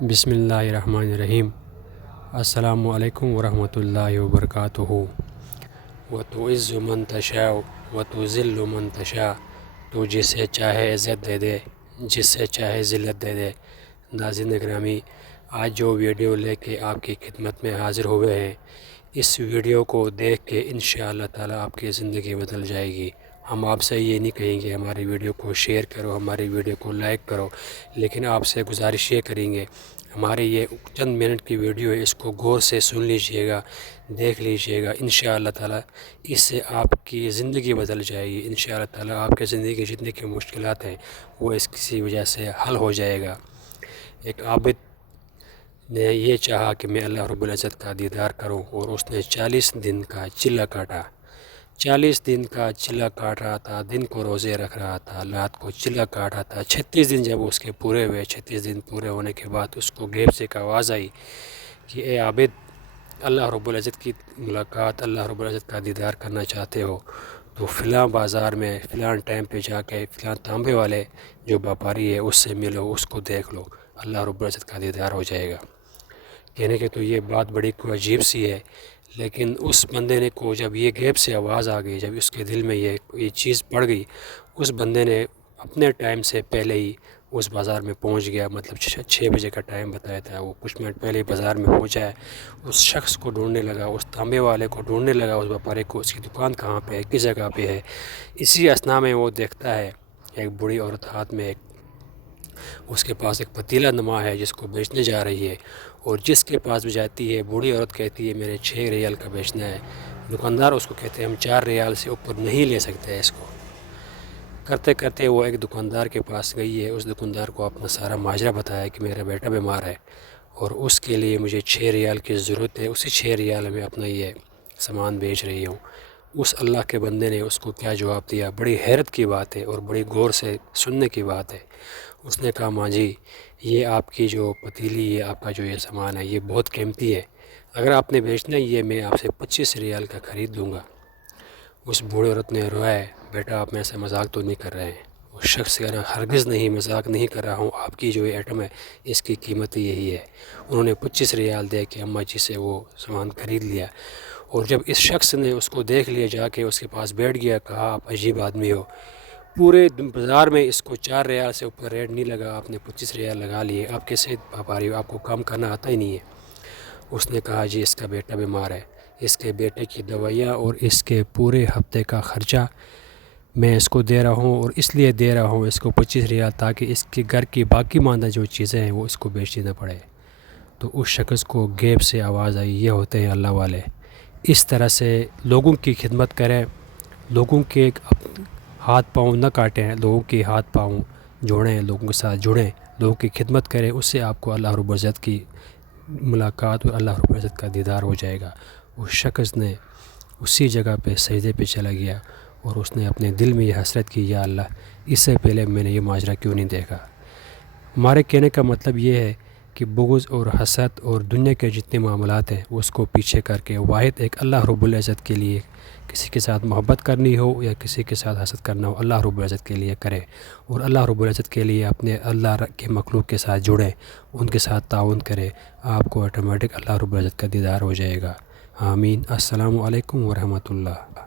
بسم اللہ الرحمن الرحیم۔ السلام علیکم ورحمۃ اللہ وبرکاتہ۔ وتعز من تشاء وتذل من تشاء، تو جسے چاہے عزت دے دے، جس سے چاہے ذلت دے دے۔ ناظرین گرامی، آج جو ویڈیو لے کے آپ کی خدمت میں حاضر ہوئے ہیں، اس ویڈیو کو دیکھ کے انشاءاللہ تعالی آپ کی زندگی بدل جائے گی۔ ہم آپ سے یہ نہیں کہیں گے ہماری ویڈیو کو شیئر کرو، ہماری ویڈیو کو لائک کرو، لیکن آپ سے گزارش یہ کریں گے ہماری یہ چند منٹ کی ویڈیو ہے، اس کو غور سے سن لیجئے گا، دیکھ لیجئے گا۔ انشاءاللہ تعالی اس سے آپ کی زندگی بدل جائے گی۔ انشاءاللہ تعالی آپ کے زندگی کی جتنی کی مشکلات ہیں وہ اس کسی وجہ سے حل ہو جائے گا۔ ایک عابد نے یہ چاہا کہ میں اللہ رب العزت کا دیدار کروں، اور اس نے 40 دن کا چلہ کاٹا۔ 40 دن کا چلہ کاٹ رہا تھا، دن کو روزے رکھ رہا تھا، رات کو چلہ کاٹ رہا تھا۔ 36 دن جب اس کے پورے ہوئے، 36 دن پورے ہونے کے بعد اس کو غیب سے ایک آواز آئی کہ اے عابد، اللہ رب العزت کی ملاقات، اللہ رب العزت کا دیدار کرنا چاہتے ہو تو فلاں بازار میں فلاں ٹائم پہ جا کے فلاں تانبے والے جو بیپاری ہے اس سے ملو، اس کو دیکھ لو، اللہ رب العزت کا دیدار ہو جائے گا۔ کہنے کہ تو یہ بات بڑی کوئی عجیب سی ہے، لیکن اس بندے نے کو جب یہ غیب سے آواز آ گئی، جب اس کے دل میں یہ چیز پڑ گئی، اس بندے نے اپنے ٹائم سے پہلے ہی اس بازار میں پہنچ گیا۔ مطلب 6 بجے کا ٹائم بتایا تھا، وہ کچھ منٹ پہلے ہی بازار میں پہنچا ہے۔ اس شخص کو ڈھونڈنے لگا، اس تانبے والے کو ڈھونڈنے لگا، اس بیپاری کو، اس کی دکان کہاں پہ ہے، کس جگہ پہ ہے۔ اسی اثناء میں وہ دیکھتا ہے ایک بوڑھی عورت ہاتھ میں اس کے پاس ایک پتیلا نما ہے جس کو بیچنے جا رہی ہے، اور جس کے پاس بھی جاتی ہے بوڑھی عورت کہتی ہے میں نے 6 ریال کا بیچنا ہے۔ دکاندار اس کو کہتے ہیں ہم 4 ریال سے اوپر نہیں لے سکتے اس کو۔ کرتے کرتے وہ ایک دکاندار کے پاس گئی ہے، اس دکاندار کو اپنا سارا ماجرا بتایا کہ میرا بیٹا بیمار ہے اور اس کے لیے مجھے 6 ریال کی ضرورت ہے، اسی 6 ریال میں اپنا یہ سامان بیچ رہی ہوں۔ اس اللہ کے بندے نے اس کو کیا جواب دیا، بڑی حیرت کی بات ہے اور بڑی غور سے سننے کی بات ہے۔ اس نے کہا ماں جی، یہ آپ کی جو پتیلی ہے، آپ کا جو یہ سامان ہے، یہ بہت قیمتی ہے، اگر آپ نے بیچنا ہی ہے میں آپ سے 25 ریال کا خرید لوں گا۔ اس بوڑھی عورت نے رویا ہے، بیٹا آپ میرے سے مذاق تو نہیں کر رہے ہیں؟ اس شخص کہہ رہا ہرگز نہیں، مذاق نہیں کر رہا ہوں، آپ کی جو یہ ایٹم ہے اس کی قیمت یہی ہے۔ انہوں نے 25 ریال دے کے اماں جی سے وہ سامان خرید لیا، اور جب اس شخص نے اس کو دیکھ لیا، جا کے اس کے پاس بیٹھ گیا، کہا آپ عجیب آدمی ہو، پورے بازار میں اس کو 4 ریال سے اوپر ریٹ نہیں لگا، آپ نے 25 ریال لگا لیے، آپ کیسے بیپاری ہو، آپ کو کام کرنا آتا ہی نہیں ہے۔ اس نے کہا جی اس کا بیٹا بیمار ہے، اس کے بیٹے کی دوائیاں اور اس کے پورے ہفتے کا خرچہ میں اس کو دے رہا ہوں، اور اس لیے دے رہا ہوں اس کو 25 ریال، تاکہ اس کے گھر کی باقی ماندہ جو چیزیں ہیں وہ اس کو بیچنی نہ پڑے۔ تو اس شخص کو غیب سے آواز آئی، یہ ہوتے ہیں اللہ والے۔ اس طرح سے لوگوں کی خدمت کریں، لوگوں کے ہاتھ پاؤں نہ کاٹیں، لوگوں کے ہاتھ پاؤں جوڑیں، لوگوں کے ساتھ جڑیں، لوگوں کی خدمت کریں، اس سے آپ کو اللہ رب العزت کی ملاقات اور اللہ رب العزت کا دیدار ہو جائے گا۔ اس شخص نے اسی جگہ پہ سجدے پہ چلا گیا، اور اس نے اپنے دل میں یہ حسرت کی، یا اللہ اس سے پہلے میں نے یہ ماجرا کیوں نہیں دیکھا۔ ہمارے کہنے کا مطلب یہ ہے کہ بغض اور حسد اور دنیا کے جتنے معاملات ہیں اس کو پیچھے کر کے واحد ایک اللہ رب العزت کے لیے کسی کے ساتھ محبت کرنی ہو یا کسی کے ساتھ حسد کرنا ہو، اللہ رب العزت کے لیے کریں، اور اللہ رب العزت کے لیے اپنے اللہ کے مخلوق کے ساتھ جڑیں، ان کے ساتھ تعاون کریں، آپ کو آٹومیٹک اللہ رب العزت کا دیدار ہو جائے گا۔ آمین۔ السلام علیکم ورحمۃ اللہ۔